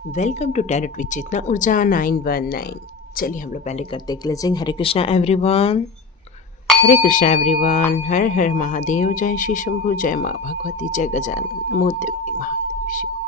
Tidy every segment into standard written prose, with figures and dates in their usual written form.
Welcome to tarot with चेतना ऊर्जा 919। चलिए हम लोग पहले करते हैं क्लेंजिंग। हरे कृष्णा एवरीवन, हरे कृष्णा एवरीवन, हर हर महादेव, जय श्री शंभु, जय माँ भगवती, जय गजानन, नमो देवी महादेव शिव।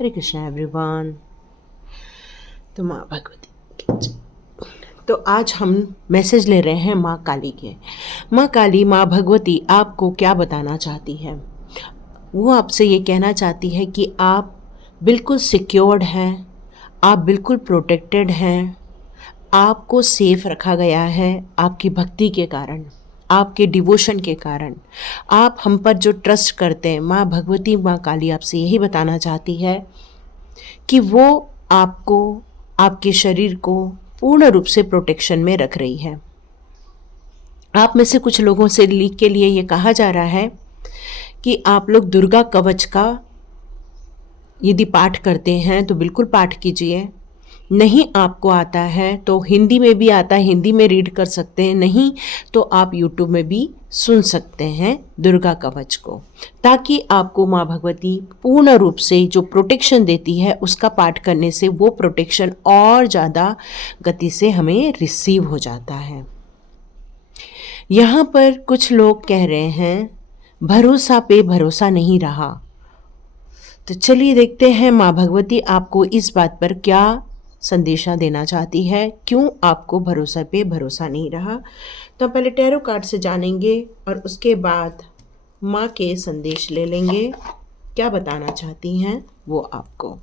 हरे कृष्णा एवरीवन। तो माँ भगवती की जय। तो आज हम मैसेज ले रहे हैं माँ काली के। माँ काली, माँ भगवती आपको क्या बताना चाहती है? वो आपसे ये कहना चाहती है कि आप बिल्कुल सिक्योर्ड हैं, आप बिल्कुल प्रोटेक्टेड हैं, आपको सेफ रखा गया है आपकी भक्ति के कारण, आपके डिवोशन के कारण। आप हम पर जो ट्रस्ट करते हैं, माँ भगवती, माँ काली आपसे यही बताना चाहती है कि वो आपको, आपके शरीर को पूर्ण रूप से प्रोटेक्शन में रख रही है। आप में से कुछ लोगों से लीक के लिए ये कहा जा रहा है कि आप लोग दुर्गा कवच का यदि पाठ करते हैं तो बिल्कुल पाठ कीजिए। नहीं आपको आता है तो हिंदी में भी आता है, हिंदी में रीड कर सकते हैं, नहीं तो आप यूट्यूब में भी सुन सकते हैं दुर्गा कवच को, ताकि आपको माँ भगवती पूर्ण रूप से जो प्रोटेक्शन देती है उसका पाठ करने से वो प्रोटेक्शन और ज़्यादा गति से हमें रिसीव हो जाता है। यहाँ पर कुछ लोग कह रहे हैं भरोसा पे भरोसा नहीं रहा। तो चलिए देखते हैं माँ भगवती आपको इस बात पर क्या संदेशा देना चाहती है, क्यों आपको भरोसा पे भरोसा नहीं रहा। तो पहले टैरो कार्ड से जानेंगे और उसके बाद माँ के संदेश ले लेंगे, क्या बताना चाहती हैं वो आपको।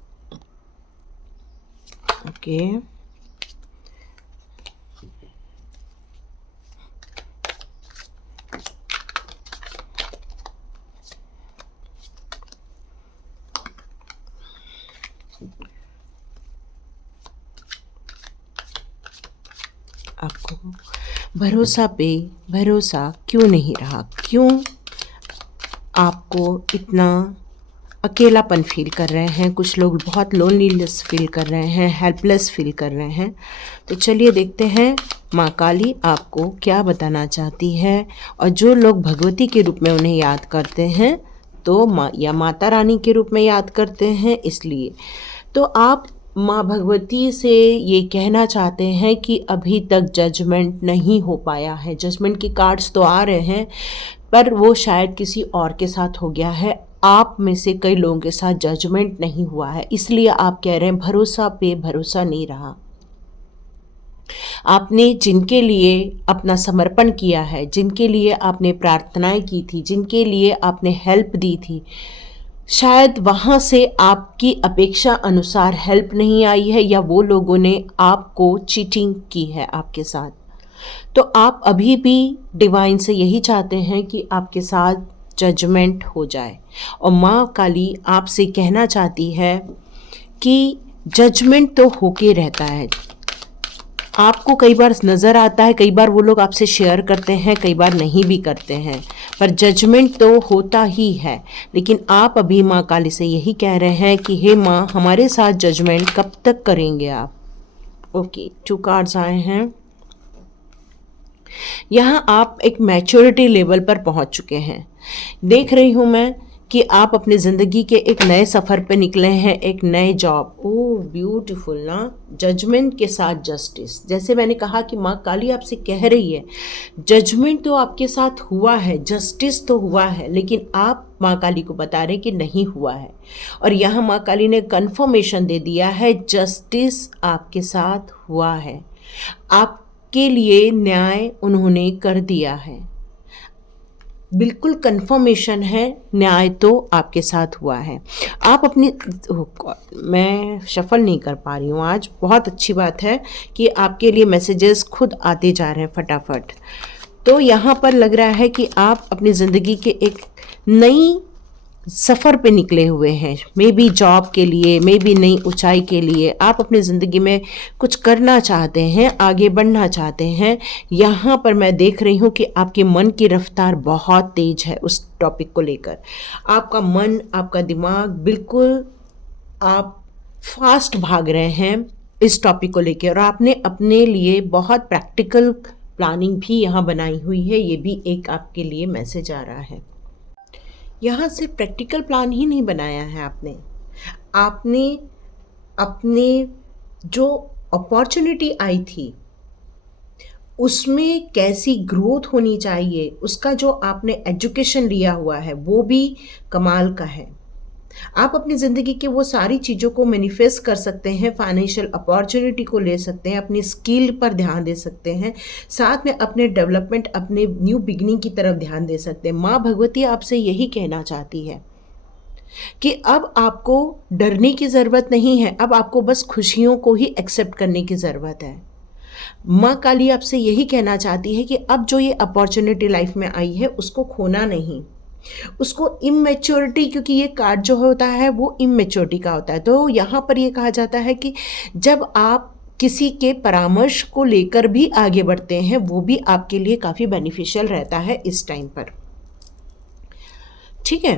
ओके, आपको भरोसा पे भरोसा क्यों नहीं रहा, क्यों आपको इतना अकेलापन फील कर रहे हैं। कुछ लोग बहुत लोनलीनेस फील कर रहे हैं, हेल्पलेस फील कर रहे हैं। तो चलिए देखते हैं माँ काली आपको क्या बताना चाहती है। और जो लोग भगवती के रूप में उन्हें याद करते हैं तो माँ या माता रानी के रूप में याद करते हैं, इसलिए तो आप माँ भगवती से ये कहना चाहते हैं कि अभी तक जजमेंट नहीं हो पाया है। जजमेंट की कार्ड्स तो आ रहे हैं पर वो शायद किसी और के साथ हो गया है। आप में से कई लोगों के साथ जजमेंट नहीं हुआ है, इसलिए आप कह रहे हैं भरोसा पे भरोसा नहीं रहा। आपने जिनके लिए अपना समर्पण किया है, जिनके लिए आपने प्रार्थनाएं की थी, जिनके लिए आपने हेल्प दी थी, शायद वहाँ से आपकी अपेक्षा अनुसार हेल्प नहीं आई है, या वो लोगों ने आपको चीटिंग की है आपके साथ। तो आप अभी भी डिवाइन से यही चाहते हैं कि आपके साथ जजमेंट हो जाए। और माँ काली आपसे कहना चाहती है कि जजमेंट तो होके रहता है। आपको कई बार नज़र आता है, कई बार वो लोग आपसे शेयर करते हैं, कई बार नहीं भी करते हैं, पर जजमेंट तो होता ही है। लेकिन आप अभी माँ काली से यही कह रहे हैं कि हे माँ, हमारे साथ जजमेंट कब तक करेंगे आप। ओके, 2 कार्ड्स आए हैं। यहाँ आप एक मैच्योरिटी लेवल पर पहुँच चुके हैं। देख रही हूँ मैं कि आप अपनी ज़िंदगी के एक नए सफ़र पे निकले हैं, एक नए जॉब। ओह ब्यूटीफुल ना, जजमेंट के साथ जस्टिस। जैसे मैंने कहा कि माँ काली आपसे कह रही है जजमेंट तो आपके साथ हुआ है, जस्टिस तो हुआ है, लेकिन आप माँ काली को बता रहे कि नहीं हुआ है। और यहाँ माँ काली ने कन्फर्मेशन दे दिया है जस्टिस आपके साथ हुआ है, आपके लिए न्याय उन्होंने कर दिया है। बिल्कुल कंफर्मेशन है, न्याय तो आपके साथ हुआ है। आप अपनी मैं शफल नहीं कर पा रही हूँ आज, बहुत अच्छी बात है कि आपके लिए मैसेजेस खुद आते जा रहे हैं फटाफट। तो यहाँ पर लग रहा है कि आप अपनी ज़िंदगी के एक नई सफ़र पे निकले हुए हैं, मे बी जॉब के लिए, मे बी नई ऊंचाई के लिए। आप अपनी ज़िंदगी में कुछ करना चाहते हैं, आगे बढ़ना चाहते हैं। यहाँ पर मैं देख रही हूँ कि आपके मन की रफ्तार बहुत तेज है उस टॉपिक को लेकर। आपका मन, आपका दिमाग बिल्कुल, आप फास्ट भाग रहे हैं इस टॉपिक को लेकर, और आपने अपने लिए बहुत प्रैक्टिकल प्लानिंग भी यहाँ बनाई हुई है। ये भी एक आपके लिए मैसेज आ रहा है। यहाँ सिर्फ प्रैक्टिकल प्लान ही नहीं बनाया है आपने, आपने अपने जो अपॉर्चुनिटी आई थी उसमें कैसी ग्रोथ होनी चाहिए, उसका जो आपने एजुकेशन लिया हुआ है वो भी कमाल का है। आप अपनी ज़िंदगी के वो सारी चीज़ों को मैनिफेस्ट कर सकते हैं, फाइनेंशियल अपॉर्चुनिटी को ले सकते हैं, अपनी स्किल पर ध्यान दे सकते हैं, साथ में अपने डेवलपमेंट, अपने न्यू बिगनिंग की तरफ ध्यान दे सकते हैं। माँ भगवती आपसे यही कहना चाहती है कि अब आपको डरने की ज़रूरत नहीं है, अब आपको बस खुशियों को ही एक्सेप्ट करने की ज़रूरत है। माँ काली आपसे यही कहना चाहती है कि अब जो ये अपॉर्चुनिटी लाइफ में आई है उसको खोना नहीं, उसको इमेच्योरिटी, क्योंकि ये कार्ड जो होता है वो इमेच्योरिटी का होता है। तो यहाँ पर ये कहा जाता है कि जब आप किसी के परामर्श को लेकर भी आगे बढ़ते हैं वो भी आपके लिए काफ़ी बेनिफिशियल रहता है इस टाइम पर। ठीक है,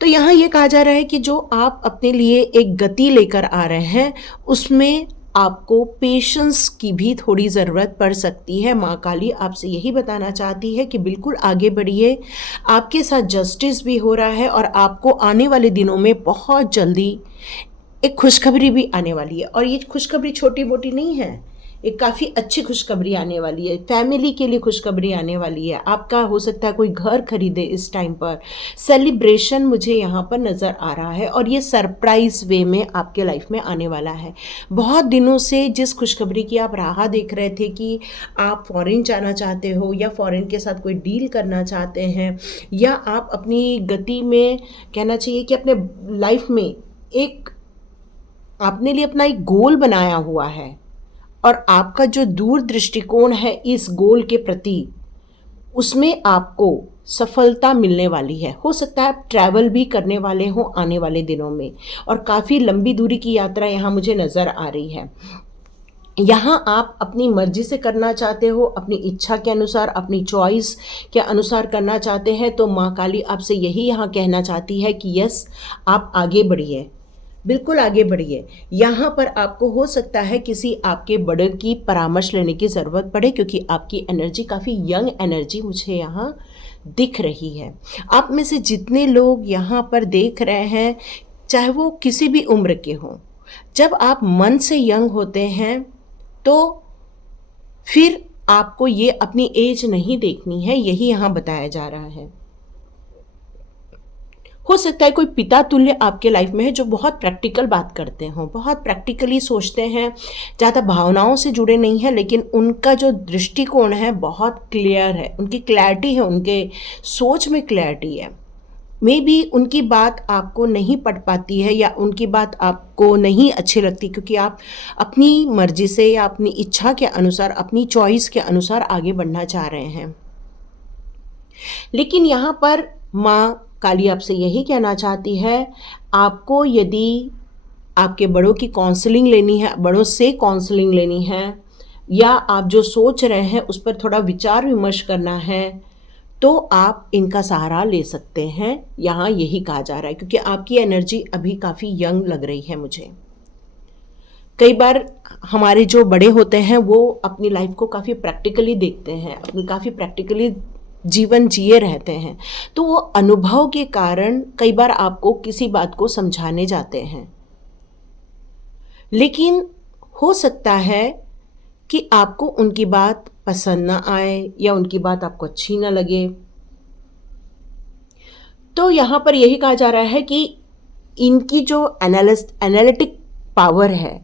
तो यहाँ ये कहा जा रहा है कि जो आप अपने लिए एक गति लेकर आ रहे हैं उसमें आपको पेशेंस की भी थोड़ी ज़रूरत पड़ सकती है। माँ काली आपसे यही बताना चाहती है कि बिल्कुल आगे बढ़िए, आपके साथ जस्टिस भी हो रहा है और आपको आने वाले दिनों में बहुत जल्दी एक खुशखबरी भी आने वाली है। और ये खुशखबरी छोटी मोटी नहीं है, एक काफ़ी अच्छी खुशखबरी आने वाली है, फैमिली के लिए खुशखबरी आने वाली है। आपका हो सकता है कोई घर खरीदे इस टाइम पर, सेलिब्रेशन मुझे यहाँ पर नज़र आ रहा है, और ये सरप्राइज़ वे में आपके लाइफ में आने वाला है। बहुत दिनों से जिस खुशखबरी की आप राह देख रहे थे कि आप फॉरेन जाना चाहते हो या फॉरेन के साथ कोई डील करना चाहते हैं, या आप अपनी गति में, कहना चाहिए कि अपने लाइफ में एक आपने लिए अपना एक गोल बनाया हुआ है, और आपका जो दूर दृष्टिकोण है इस गोल के प्रति, उसमें आपको सफलता मिलने वाली है। हो सकता है आप ट्रैवल भी करने वाले हों आने वाले दिनों में, और काफ़ी लंबी दूरी की यात्रा यहाँ मुझे नज़र आ रही है। यहाँ आप अपनी मर्जी से करना चाहते हो, अपनी इच्छा के अनुसार, अपनी चॉइस के अनुसार करना चाहते हैं, तो माँ काली आपसे यही यहाँ कहना चाहती है कि यस, आप आगे बढ़िए, बिल्कुल आगे बढ़िए। यहाँ पर आपको हो सकता है किसी आपके बड़े की परामर्श लेने की ज़रूरत पड़े, क्योंकि आपकी एनर्जी काफ़ी यंग एनर्जी मुझे यहाँ दिख रही है। आप में से जितने लोग यहाँ पर देख रहे हैं, चाहे वो किसी भी उम्र के हों, जब आप मन से यंग होते हैं तो फिर आपको ये अपनी एज नहीं देखनी है, यही यहाँ बताया जा रहा है। हो सकता है कोई पिता तुल्य आपके लाइफ में है जो बहुत प्रैक्टिकल बात करते हों, बहुत प्रैक्टिकली सोचते हैं, ज़्यादा भावनाओं से जुड़े नहीं हैं, लेकिन उनका जो दृष्टिकोण है बहुत क्लियर है, उनकी क्लैरिटी है, उनके सोच में क्लैरिटी है। मे बी उनकी बात आपको नहीं पट पाती है, या उनकी बात आपको नहीं अच्छी लगती, क्योंकि आप अपनी मर्जी से या अपनी इच्छा के अनुसार, अपनी चॉइस के अनुसार आगे बढ़ना चाह रहे हैं। लेकिन यहाँ पर माँ काली आपसे यही कहना चाहती है, आपको यदि आपके बड़ों की काउंसलिंग लेनी है, बड़ों से काउंसलिंग लेनी है, या आप जो सोच रहे हैं उस पर थोड़ा विचार विमर्श करना है, तो आप इनका सहारा ले सकते हैं। यहाँ यही कहा जा रहा है, क्योंकि आपकी एनर्जी अभी काफ़ी यंग लग रही है मुझे। कई बार हमारे जो बड़े होते हैं वो अपनी लाइफ को काफ़ी प्रैक्टिकली देखते हैं, अपनी काफ़ी प्रैक्टिकली जीवन जिए रहते हैं, तो वो अनुभव के कारण कई बार आपको किसी बात को समझाने जाते हैं। लेकिन हो सकता है कि आपको उनकी बात पसंद ना आए, या उनकी बात आपको अच्छी ना लगे। तो यहाँ पर यही कहा जा रहा है कि इनकी जो एनालिटिक पावर है,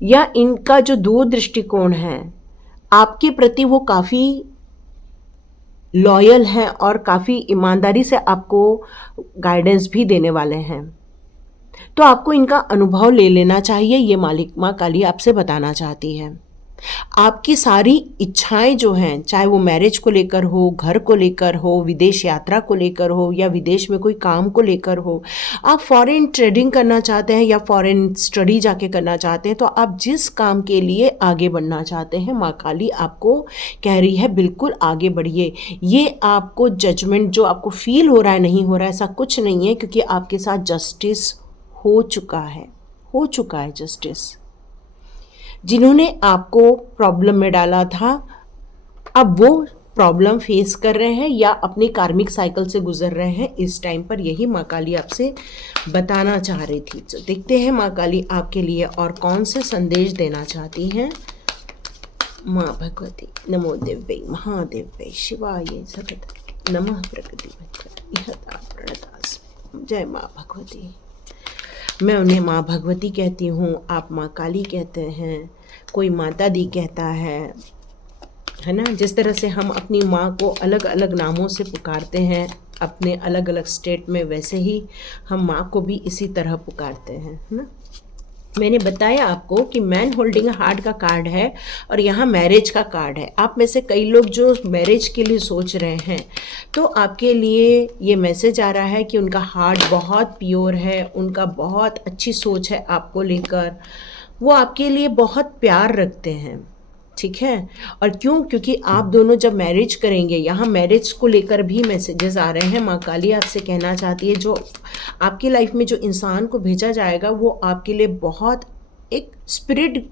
या इनका जो दूर दृष्टिकोण है आपके प्रति, वो काफ़ी लॉयल हैं और काफ़ी ईमानदारी से आपको गाइडेंस भी देने वाले हैं। तो आपको इनका अनुभव ले लेना चाहिए, ये माँ काली आपसे बताना चाहती है। आपकी सारी इच्छाएं जो हैं, चाहे वो मैरिज को लेकर हो, घर को लेकर हो, विदेश यात्रा को लेकर हो, या विदेश में कोई काम को लेकर हो, आप फॉरेन ट्रेडिंग करना चाहते हैं या फॉरेन स्टडी जाके करना चाहते हैं, तो आप जिस काम के लिए आगे बढ़ना चाहते हैं, माँ काली आपको कह रही है बिल्कुल आगे बढ़िए। ये आपको जजमेंट जो आपको फील हो रहा है नहीं हो रहा है, ऐसा कुछ नहीं है, क्योंकि आपके साथ जस्टिस हो चुका है, हो चुका है जस्टिस। जिन्होंने आपको प्रॉब्लम में डाला था, अब वो प्रॉब्लम फेस कर रहे हैं या अपनी कार्मिक साइकिल से गुजर रहे हैं इस टाइम पर। यही माँ काली आपसे बताना चाह रही थी। तो देखते हैं माँ काली आपके लिए और कौन से संदेश देना चाहती हैं। माँ भगवती नमो दिव्यै महादेव्यै शिवाय सतत नमः प्रकृति प्रणतास्मै। जय माँ भगवती। मैं उन्हें माँ भगवती कहती हूँ, आप माँ काली कहते हैं, कोई माता दी कहता है ना। जिस तरह से हम अपनी माँ को अलग अलग नामों से पुकारते हैं अपने अलग अलग स्टेट में, वैसे ही हम माँ को भी इसी तरह पुकारते हैं, है ना। मैंने बताया आपको कि मैन होल्डिंग हार्ट का कार्ड है और यहाँ मैरिज का कार्ड है। आप में से कई लोग जो मैरिज के लिए सोच रहे हैं, तो आपके लिए ये मैसेज आ रहा है कि उनका हार्ट बहुत प्योर है, उनका बहुत अच्छी सोच है आपको लेकर, वो आपके लिए बहुत प्यार रखते हैं, ठीक है। और क्यों? क्योंकि आप दोनों जब मैरिज करेंगे, यहाँ मैरिज को लेकर भी मैसेजेस आ रहे हैं। माँ काली आपसे कहना चाहती है, जो आपकी लाइफ में जो इंसान को भेजा जाएगा वो आपके लिए बहुत एक स्पिरिट,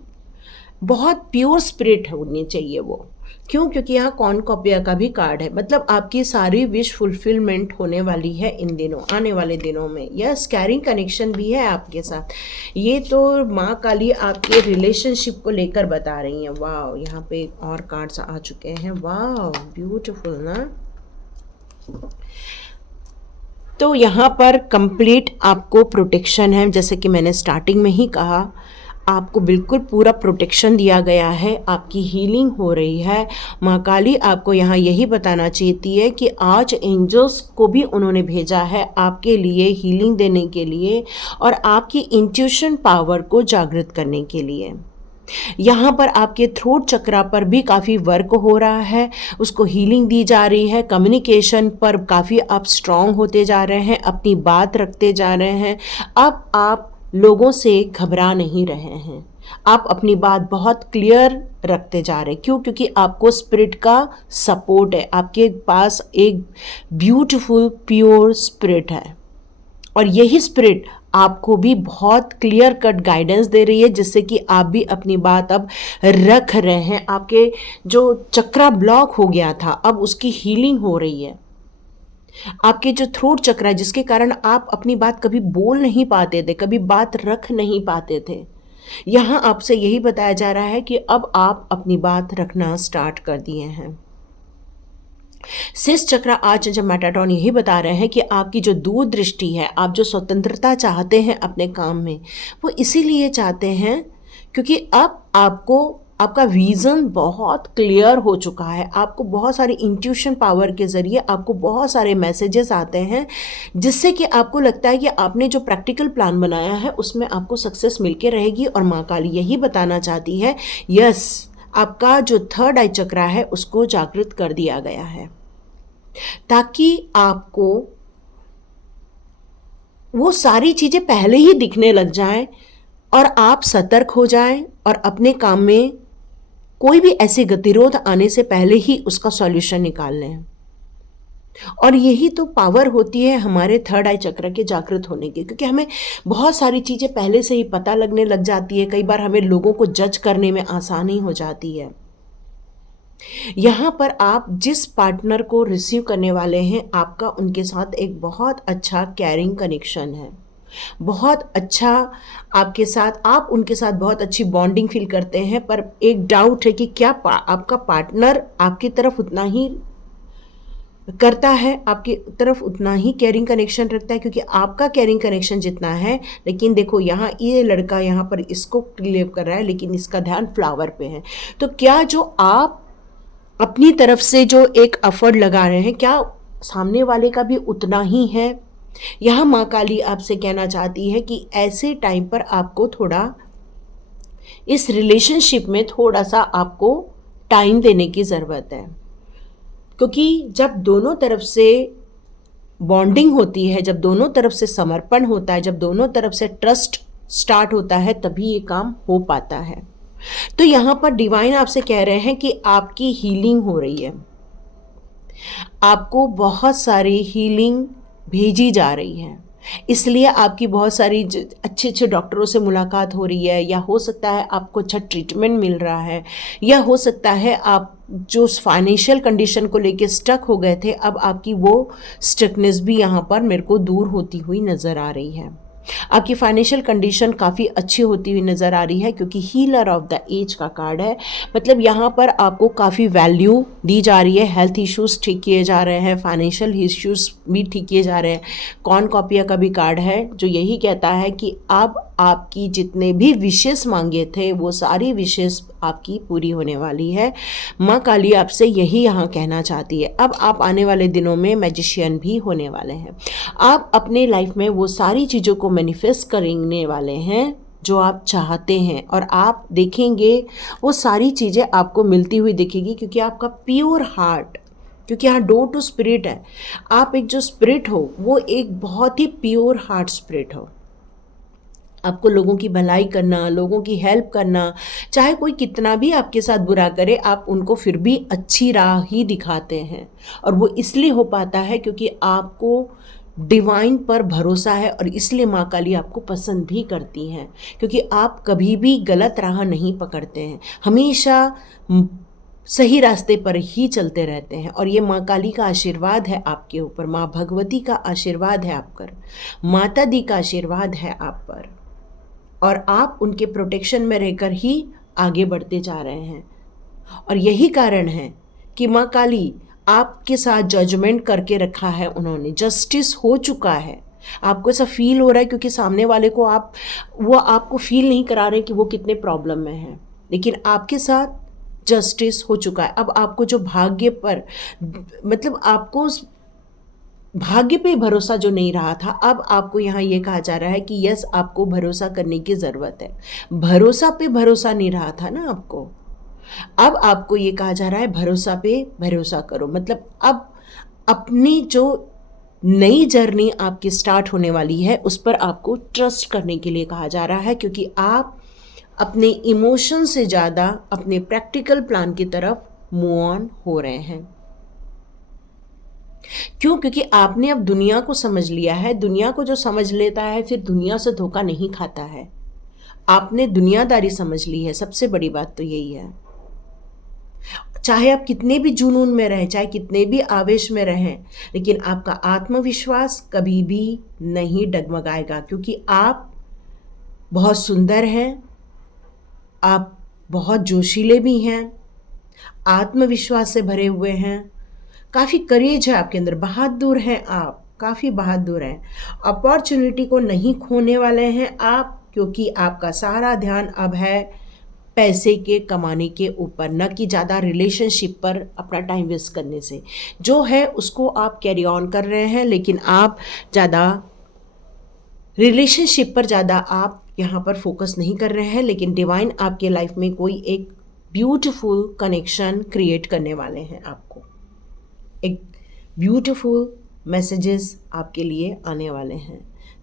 बहुत प्योर स्पिरिट होनी चाहिए वो। क्यों? क्योंकि यहाँ कॉर्नुकोपिया का भी कार्ड है, मतलब आपकी सारी विश फुलफिलमेंट होने वाली है इन दिनों, आने वाले दिनों में। यस, कैरिंग कनेक्शन भी है आपके साथ। ये तो माँ काली आपके रिलेशनशिप को लेकर बता रही हैं। वाह, यहाँ पे और कार्ड्स आ चुके हैं। वाह, ब्यूटीफुल ना। तो यहाँ पर कंप्लीट आपको प्रोटेक्शन है, जैसे कि मैंने स्टार्टिंग में ही कहा, आपको बिल्कुल पूरा प्रोटेक्शन दिया गया है, आपकी हीलिंग हो रही है। माँ काली आपको यहाँ यही बताना चाहती है कि आज एंजल्स को भी उन्होंने भेजा है आपके लिए हीलिंग देने के लिए और आपकी इंट्यूशन पावर को जागृत करने के लिए। यहाँ पर आपके थ्रोट चक्रा पर भी काफ़ी वर्क हो रहा है, उसको हीलिंग दी जा रही है। कम्युनिकेशन पर काफ़ी आप स्ट्रांग होते जा रहे हैं, अपनी बात रखते जा रहे हैं। अब आप लोगों से घबरा नहीं रहे हैं, आप अपनी बात बहुत क्लियर रखते जा रहे हैं। क्यों? क्योंकि आपको स्पिरिट का सपोर्ट है, आपके पास एक ब्यूटीफुल प्योर स्पिरिट है और यही स्पिरिट आपको भी बहुत क्लियर कट गाइडेंस दे रही है, जिससे कि आप भी अपनी बात अब रख रहे हैं। आपके जो चक्रा ब्लॉक हो गया था, अब उसकी हीलिंग हो रही है। आपके जो थ्रोट चक्र है, जिसके कारण आप अपनी बात कभी बोल नहीं पाते थे, कभी बात रख नहीं पाते थे, यहाँ आपसे यही बताया जा रहा है कि अब आप अपनी बात रखना स्टार्ट कर दिए हैं। सिस चक्र आज जब मेटाट्रॉन यही बता रहे हैं कि आपकी जो दूरदृष्टि है, आप जो स्वतंत्रता चाहते हैं अपने काम में, वो इसीलिए चाहते हैं क्योंकि अब आपको आपका विज़न बहुत क्लियर हो चुका है। आपको बहुत सारी इंट्यूशन पावर के ज़रिए आपको बहुत सारे मैसेजेस आते हैं, जिससे कि आपको लगता है कि आपने जो प्रैक्टिकल प्लान बनाया है उसमें आपको सक्सेस मिलके रहेगी। और माँ काली यही बताना चाहती है, यस, आपका जो थर्ड आई चक्रा है उसको जागृत कर दिया गया है, ताकि आपको वो सारी चीज़ें पहले ही दिखने लग जाएं और आप सतर्क हो जाएं और अपने काम में कोई भी ऐसे गतिरोध आने से पहले ही उसका सॉल्यूशन निकाल लें। और यही तो पावर होती है हमारे थर्ड आई चक्र के जागृत होने की, क्योंकि हमें बहुत सारी चीज़ें पहले से ही पता लगने लग जाती है। कई बार हमें लोगों को जज करने में आसानी हो जाती है। यहाँ पर आप जिस पार्टनर को रिसीव करने वाले हैं, आपका उनके साथ एक बहुत अच्छा कैरिंग कनेक्शन है, बहुत अच्छा आपके साथ, आप उनके साथ बहुत अच्छी बॉन्डिंग फील करते हैं। पर एक डाउट है कि क्या आपका पार्टनर आपकी तरफ उतना ही करता है, आपकी तरफ उतना ही कैरिंग कनेक्शन रखता है? क्योंकि आपका कैरिंग कनेक्शन जितना है, लेकिन देखो यहाँ ये लड़का यहाँ पर इसको क्लेम कर रहा है, लेकिन इसका ध्यान फ्लावर पे है। तो क्या जो आप अपनी तरफ से जो एक एफर्ट लगा रहे हैं, क्या सामने वाले का भी उतना ही है? यहाँ माँ काली आपसे कहना चाहती है कि ऐसे टाइम पर आपको थोड़ा इस रिलेशनशिप में थोड़ा सा आपको टाइम देने की ज़रूरत है, क्योंकि जब दोनों तरफ से बॉन्डिंग होती है, जब दोनों तरफ से समर्पण होता है, जब दोनों तरफ से ट्रस्ट स्टार्ट होता है, तभी ये काम हो पाता है। तो यहाँ पर डिवाइन आपसे कह रहे हैं कि आपकी हीलिंग हो रही है, आपको बहुत सारी हीलिंग भेजी जा रही है, इसलिए आपकी बहुत सारी अच्छे अच्छे डॉक्टरों से मुलाकात हो रही है, या हो सकता है आपको अच्छा ट्रीटमेंट मिल रहा है, या हो सकता है आप जो फाइनेंशियल कंडीशन को लेके स्टक हो गए थे, अब आपकी वो स्टकनेस भी यहाँ पर मेरे को दूर होती हुई नज़र आ रही है। आपकी फाइनेंशियल कंडीशन काफ़ी अच्छी होती हुई नज़र आ रही है, क्योंकि हीलर ऑफ द एज का कार्ड है। मतलब यहाँ पर आपको काफ़ी वैल्यू दी जा रही है, हेल्थ इश्यूज़ ठीक किए जा रहे हैं, फाइनेंशियल इश्यूज़ भी ठीक किए जा रहे हैं। कॉर्नकॉर्पिया का भी कार्ड है जो यही कहता है कि अब आपकी जितने भी विशेष मांगे थे वो सारी विशेष आपकी पूरी होने वाली है। माँ काली आपसे यही यहाँ कहना चाहती है। अब आप आने वाले दिनों में मैजिशियन भी होने वाले हैं। आप अपने लाइफ में वो सारी चीज़ों को मैनिफेस्ट करने वाले हैं जो आप चाहते हैं, और आप देखेंगे वो सारी चीज़ें आपको मिलती हुई दिखेगी, क्योंकि आपका प्योर हार्ट, क्योंकि यहाँ डोर टू स्पिरिट है, आप एक जो स्पिरिट हो वो एक बहुत ही प्योर हार्ट स्पिरिट हो। आपको लोगों की भलाई करना, लोगों की हेल्प करना, चाहे कोई कितना भी आपके साथ बुरा करे, आप उनको फिर भी अच्छी राह ही दिखाते हैं। और वो इसलिए हो पाता है क्योंकि आपको डिवाइन पर भरोसा है, और इसलिए माँ काली आपको पसंद भी करती हैं, क्योंकि आप कभी भी गलत राह नहीं पकड़ते हैं, हमेशा सही रास्ते पर ही चलते रहते हैं। और ये माँ काली का आशीर्वाद है आपके ऊपर, माँ भगवती का आशीर्वाद है आप पर, माता दी का आशीर्वाद है आप पर, और आप उनके प्रोटेक्शन में रहकर ही आगे बढ़ते जा रहे हैं। और यही कारण है कि माँ काली आपके साथ जजमेंट करके रखा है उन्होंने, जस्टिस हो चुका है। आपको ऐसा फील हो रहा है क्योंकि सामने वाले को वो आपको फील नहीं करा रहे कि वो कितने प्रॉब्लम में है, लेकिन आपके साथ जस्टिस हो चुका है। अब आपको जो भाग्य पर, मतलब आपको भाग्य पे भरोसा जो नहीं रहा था, अब आपको यहाँ ये कहा जा रहा है कि यस, आपको भरोसा करने की ज़रूरत है। भरोसा पे भरोसा नहीं रहा था ना आपको, अब आपको ये कहा जा रहा है भरोसा पे भरोसा करो। मतलब अब अपनी जो नई जर्नी आपकी स्टार्ट होने वाली है उस पर आपको ट्रस्ट करने के लिए कहा जा रहा है, क्योंकि आप अपने इमोशन से ज़्यादा अपने प्रैक्टिकल प्लान की तरफ मूव ऑन हो रहे हैं। क्यों? क्योंकि आपने अब दुनिया को समझ लिया है। दुनिया को जो समझ लेता है फिर दुनिया से धोखा नहीं खाता है। आपने दुनियादारी समझ ली है, सबसे बड़ी बात तो यही है। चाहे आप कितने भी जुनून में रहें, चाहे कितने भी आवेश में रहें, लेकिन आपका आत्मविश्वास कभी भी नहीं डगमगाएगा, क्योंकि आप बहुत सुंदर हैं, आप बहुत जोशीले भी हैं, आत्मविश्वास से भरे हुए हैं, काफ़ी करेज है आपके अंदर, बहादुर हैं आप, काफ़ी बहादुर हैं। अपॉर्चुनिटी को नहीं खोने वाले हैं आप, क्योंकि आपका सारा ध्यान अब है पैसे के कमाने के ऊपर, न कि ज़्यादा रिलेशनशिप पर अपना टाइम वेस्ट करने से। जो है उसको आप कैरी ऑन कर रहे हैं, लेकिन आप ज़्यादा रिलेशनशिप पर ज़्यादा आप यहाँ पर फोकस नहीं कर रहे हैं। लेकिन डिवाइन आपके लाइफ में कोई एक ब्यूटीफुल कनेक्शन क्रिएट करने वाले हैं, आपको एक ब्यूटीफुल मैसेजेस आपके लिए आने वाले हैं।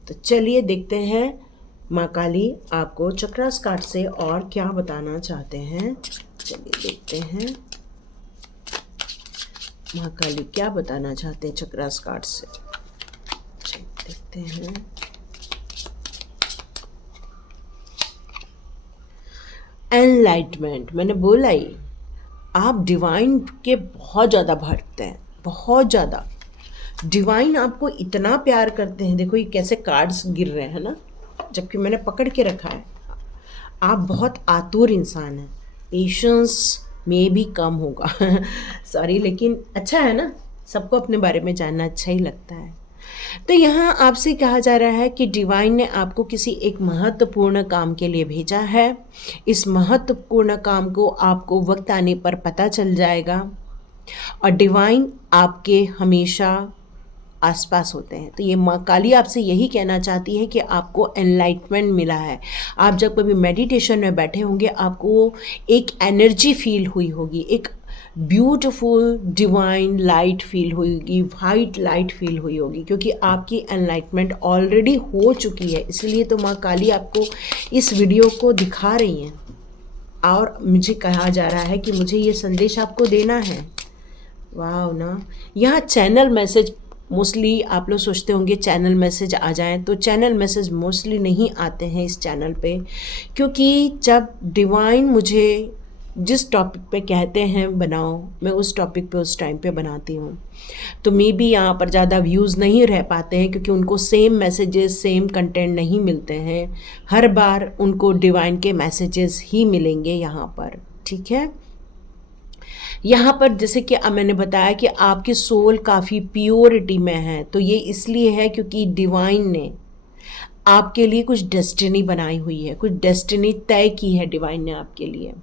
तो चलिए देखते हैं माँ काली आपको चक्रास कार्ड से और क्या बताना चाहते हैं। चलिए देखते हैं माँ काली क्या बताना चाहते हैं चक्रास कार्ड से। चलिए देखते हैं। एनलाइटमेंट, मैंने बोला ही आप डिवाइन के बहुत ज़्यादा भक्त हैं, बहुत ज़्यादा। डिवाइन आपको इतना प्यार करते हैं। देखो ये कैसे कार्ड्स गिर रहे हैं ना, जबकि मैंने पकड़ के रखा है। आप बहुत आतुर इंसान हैं, पेशेंस में भी कम होगा सॉरी, लेकिन अच्छा है ना, सबको अपने बारे में जानना अच्छा ही लगता है। तो यहाँ आपसे कहा जा रहा है कि डिवाइन ने आपको किसी एक महत्वपूर्ण काम के लिए भेजा है। इस महत्वपूर्ण काम को आपको वक्त आने पर पता चल जाएगा, और डिवाइन आपके हमेशा आसपास होते हैं। तो ये माँ काली आपसे यही कहना चाहती है कि आपको एनलाइटमेंट मिला है। आप जब कभी मेडिटेशन में बैठे होंगे, आपको एक एनर्जी फील हुई होगी, एक ब्यूटीफुल डिवाइन लाइट फील होगी, वाइट लाइट फील हुई होगी, क्योंकि आपकी एनलाइटमेंट ऑलरेडी हो चुकी है। इसलिए तो माँ काली आपको इस वीडियो को दिखा रही हैं और मुझे कहा जा रहा है कि मुझे ये संदेश आपको देना है। वाह ना। यहाँ चैनल मैसेज मोस्टली आप लोग सोचते होंगे चैनल मैसेज आ जाएं, तो चैनल मैसेज मोस्टली नहीं आते हैं इस चैनल पे, क्योंकि जब डिवाइन मुझे जिस टॉपिक पे कहते हैं बनाओ, मैं उस टॉपिक पे उस टाइम पे बनाती हूँ। तो मे बी यहाँ पर ज़्यादा व्यूज़ नहीं रह पाते हैं, क्योंकि उनको सेम मैसेजेस सेम कंटेंट नहीं मिलते हैं। हर बार उनको डिवाइन के मैसेजेस ही मिलेंगे यहाँ पर, ठीक है। यहाँ पर जैसे कि अब मैंने बताया कि आपकी सोल काफ़ी प्योरिटी में है, तो ये इसलिए है क्योंकि डिवाइन ने आपके लिए कुछ डेस्टिनी बनाई हुई है, कुछ डेस्टिनी तय की है डिवाइन ने आपके लिए।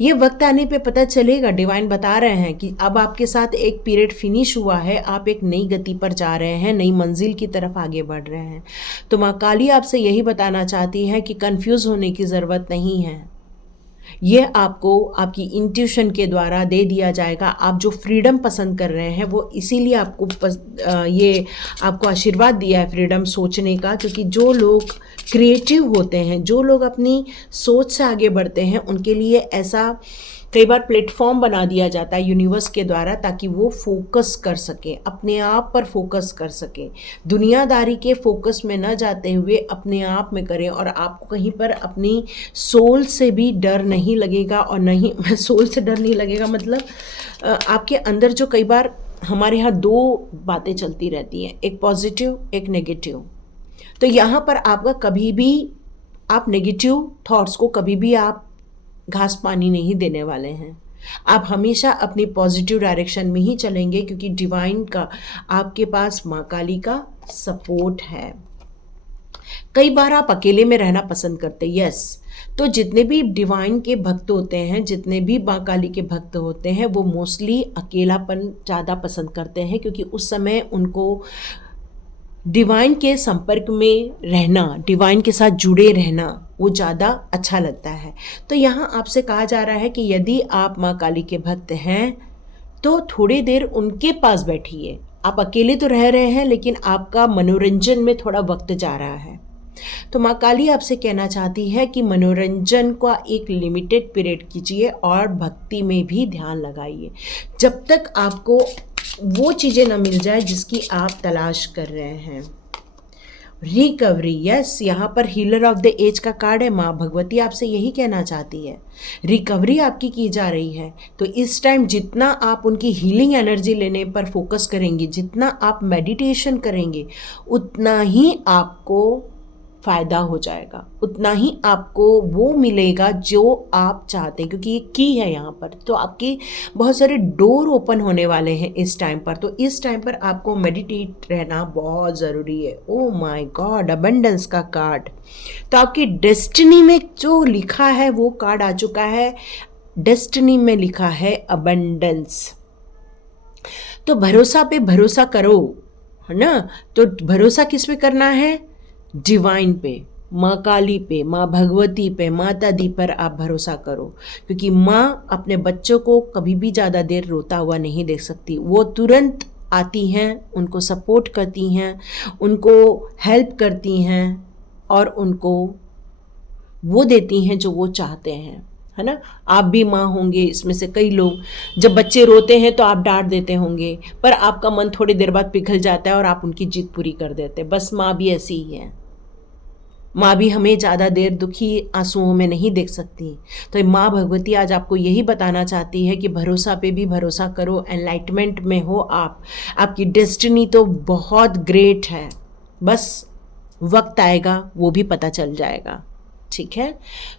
ये वक्त आने पे पता चलेगा। डिवाइन बता रहे हैं कि अब आपके साथ एक पीरियड फिनिश हुआ है, आप एक नई गति पर जा रहे हैं, नई मंजिल की तरफ आगे बढ़ रहे हैं। तो माँ काली आपसे यही बताना चाहती है कि कंफ्यूज होने की ज़रूरत नहीं है। ये आपको आपकी इंट्यूशन के द्वारा दे दिया जाएगा। आप जो फ्रीडम पसंद कर रहे हैं वो इसीलिए आपको ये आपको आशीर्वाद दिया है फ्रीडम सोचने का, क्योंकि जो लोग क्रिएटिव होते हैं, जो लोग अपनी सोच से आगे बढ़ते हैं, उनके लिए ऐसा कई बार प्लेटफॉर्म बना दिया जाता है यूनिवर्स के द्वारा, ताकि वो फोकस कर सकें, अपने आप पर फोकस कर सकें, दुनियादारी के फोकस में न जाते हुए अपने आप में करें। और आपको कहीं पर अपनी सोल से भी डर नहीं लगेगा, और नहीं सोल से डर नहीं लगेगा मतलब आपके अंदर जो कई बार हमारे यहाँ दो बातें चलती रहती हैं, एक पॉजिटिव एक नेगेटिव। तो यहाँ पर आपका कभी भी आप नेगेटिव थॉट्स को कभी भी आप घास पानी नहीं देने वाले हैं। आप हमेशा अपनी पॉजिटिव डायरेक्शन में ही चलेंगे, क्योंकि डिवाइन का आपके पास माँ काली का सपोर्ट है। कई बार आप अकेले में रहना पसंद करते हैं, यस। तो जितने भी डिवाइन के भक्त होते हैं, जितने भी माँ काली के भक्त होते हैं, वो मोस्टली अकेलापन ज़्यादा पसंद करते हैं, क्योंकि उस समय उनको डिवाइन के संपर्क में रहना, डिवाइन के साथ जुड़े रहना वो ज़्यादा अच्छा लगता है। तो यहाँ आपसे कहा जा रहा है कि यदि आप माँ काली के भक्त हैं तो थोड़ी देर उनके पास बैठिए। आप अकेले तो रह रहे हैं, लेकिन आपका मनोरंजन में थोड़ा वक्त जा रहा है। तो माँ काली आपसे कहना चाहती है कि मनोरंजन का एक लिमिटेड पीरियड कीजिए और भक्ति में भी ध्यान लगाइए, जब तक आपको वो चीज़ें ना मिल जाए जिसकी आप तलाश कर रहे हैं। रिकवरी, यस, यहाँ पर हीलर ऑफ द एज का कार्ड है। माँ भगवती आपसे यही कहना चाहती है, रिकवरी आपकी की जा रही है। तो इस टाइम जितना आप उनकी हीलिंग एनर्जी लेने पर फोकस करेंगे, जितना आप मेडिटेशन करेंगे, उतना ही आपको फ़ायदा हो जाएगा, उतना ही आपको वो मिलेगा जो आप चाहते हैं, क्योंकि ये की है यहाँ पर। तो आपके बहुत सारे डोर ओपन होने वाले हैं इस टाइम पर। तो इस टाइम पर आपको मेडिटेट रहना बहुत ज़रूरी है। ओह माय गॉड, अबंडेंस का कार्ड। तो आपकी डेस्टिनी में जो लिखा है वो कार्ड आ चुका है। डेस्टिनी में लिखा है अबंडेंस। तो भरोसा पे भरोसा करो, है ना। तो भरोसा किस पे करना है? डिवाइन पे, माँ काली पे, माँ भगवती पे, माता दी पर आप भरोसा करो, क्योंकि माँ अपने बच्चों को कभी भी ज़्यादा देर रोता हुआ नहीं देख सकती। वो तुरंत आती हैं, उनको सपोर्ट करती हैं, उनको हेल्प करती हैं और उनको वो देती हैं जो वो चाहते हैं, है ना। आप भी माँ होंगे, इसमें से कई लोग जब बच्चे रोते हैं तो आप डांट देते होंगे, पर आपका मन थोड़ी देर बाद पिघल जाता है और आप उनकी जिद पूरी कर देते हैं। बस माँ भी ऐसी ही है। माँ भी हमें ज़्यादा देर दुखी आंसुओं में नहीं देख सकती। तो माँ भगवती आज आपको यही बताना चाहती है कि भरोसा पे भी भरोसा करो, एनलाइटमेंट में हो आप। आपकी डेस्टिनी तो बहुत ग्रेट है, बस वक्त आएगा वो भी पता चल जाएगा, ठीक है।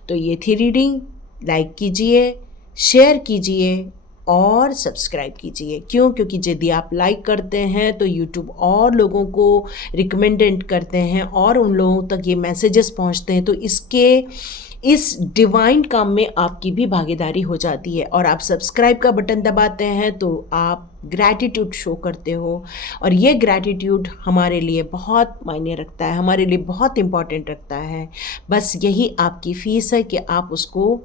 तो ये थी रीडिंग। लाइक कीजिए, शेयर कीजिए और सब्सक्राइब कीजिए। क्यों? क्योंकि यदि आप लाइक करते हैं तो यूट्यूब और लोगों को रिकमेंडेड करते हैं और उन लोगों तक ये मैसेजेस पहुंचते हैं। तो इस डिवाइन काम में आपकी भी भागीदारी हो जाती है। और आप सब्सक्राइब का बटन दबाते हैं तो आप ग्रैटिट्यूड शो करते हो, और ये ग्रैटिट्यूड हमारे लिए बहुत मायने रखता है, हमारे लिए बहुत इम्पॉर्टेंट रखता है। बस यही आपकी फ़ीस है कि आप उसको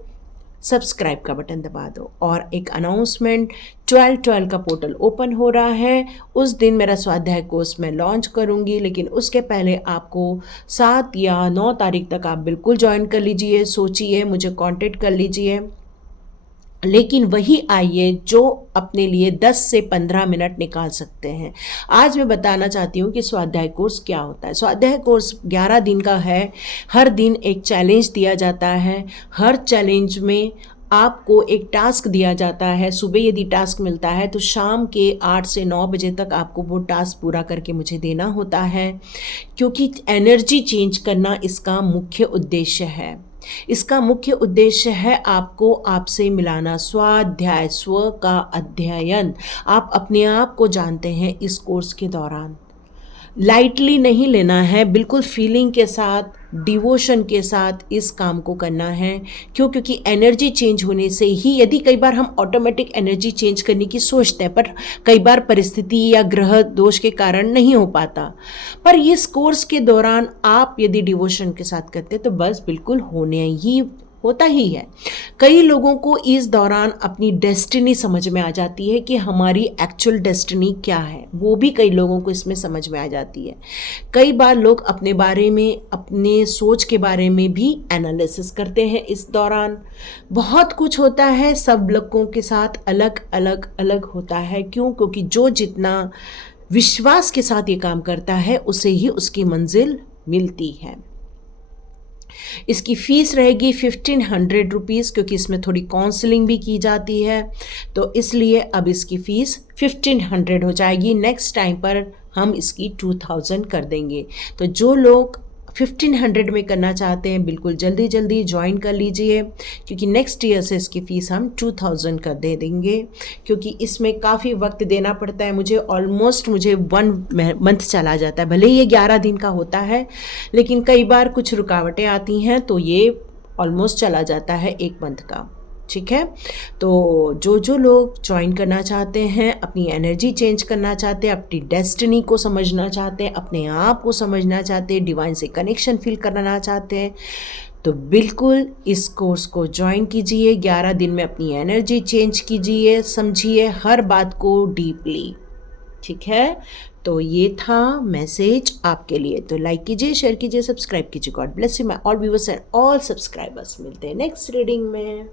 सब्सक्राइब का बटन दबा दो। और एक अनाउंसमेंट, 12/12 का पोर्टल ओपन हो रहा है, उस दिन मेरा स्वाध्याय कोर्स मैं लॉन्च करूंगी, लेकिन उसके पहले आपको 7 या 9 तारीख तक आप बिल्कुल ज्वाइन कर लीजिए, सोचिए, मुझे कांटेक्ट कर लीजिए। लेकिन वही आइए जो अपने लिए 10 से 15 मिनट निकाल सकते हैं। आज मैं बताना चाहती हूँ कि स्वाध्याय कोर्स क्या होता है। स्वाध्याय कोर्स 11 दिन का है। हर दिन एक चैलेंज दिया जाता है। हर चैलेंज में आपको एक टास्क दिया जाता है। सुबह यदि टास्क मिलता है तो शाम के 8 से 9 बजे तक आपको वो टास्क पूरा करके मुझे देना होता है, क्योंकि एनर्जी चेंज करना इसका मुख्य उद्देश्य है। इसका मुख्य उद्देश्य है आपको आपसे मिलाना। स्वाध्याय, स्व का अध्ययन, आप अपने आप को जानते हैं इस कोर्स के दौरान। लाइटली नहीं लेना है, बिल्कुल फीलिंग के साथ, डिवोशन के साथ इस काम को करना है। क्योंकि एनर्जी चेंज होने से ही, यदि कई बार हम ऑटोमेटिक एनर्जी चेंज करने की सोचते हैं, पर कई बार परिस्थिति या ग्रह दोष के कारण नहीं हो पाता, पर इस कोर्स के दौरान आप यदि डिवोशन के साथ करते तो बस बिल्कुल होने ही होता ही है। कई लोगों को इस दौरान अपनी डेस्टिनी समझ में आ जाती है कि हमारी एक्चुअल डेस्टिनी क्या है, वो भी कई लोगों को इसमें समझ में आ जाती है। कई बार लोग अपने बारे में, अपने सोच के बारे में भी एनालिसिस करते हैं इस दौरान। बहुत कुछ होता है, सब लोगों के साथ अलग अलग अलग होता है। क्यों? क्योंकि जो जितना विश्वास के साथ ये काम करता है उसे ही उसकी मंजिल मिलती है। इसकी फ़ीस रहेगी 1500 रुपीज़, क्योंकि इसमें थोड़ी काउंसलिंग भी की जाती है, तो इसलिए अब इसकी फ़ीस 1500 हो जाएगी। नेक्स्ट टाइम पर हम इसकी 2000 कर देंगे। तो जो लोग 1500 में करना चाहते हैं, बिल्कुल जल्दी जल्दी ज्वाइन कर लीजिए, क्योंकि नेक्स्ट ईयर से इसकी फ़ीस हम 2000 कर दे देंगे। क्योंकि इसमें काफ़ी वक्त देना पड़ता है मुझे, ऑलमोस्ट मुझे 1 मंथ चला जाता है। भले ही ये 11 दिन का होता है, लेकिन कई बार कुछ रुकावटें आती हैं तो ये ऑलमोस्ट चला जाता है 1 मंथ का। ठीक है, तो जो लोग ज्वाइन करना चाहते हैं, अपनी एनर्जी चेंज करना चाहते हैं, अपनी डेस्टिनी को समझना चाहते हैं, अपने आप को समझना चाहते हैं, डिवाइन से कनेक्शन फील करना चाहते हैं, तो बिल्कुल इस कोर्स को ज्वाइन कीजिए। 11 दिन में अपनी एनर्जी चेंज कीजिए, समझिए हर बात को डीपली। ठीक है, तो ये था मैसेज आपके लिए। तो लाइक कीजिए, शेयर कीजिए, सब्सक्राइब कीजिए। God bless you my all viewers and all subscribers. मिलते हैं नेक्स्ट रीडिंग में।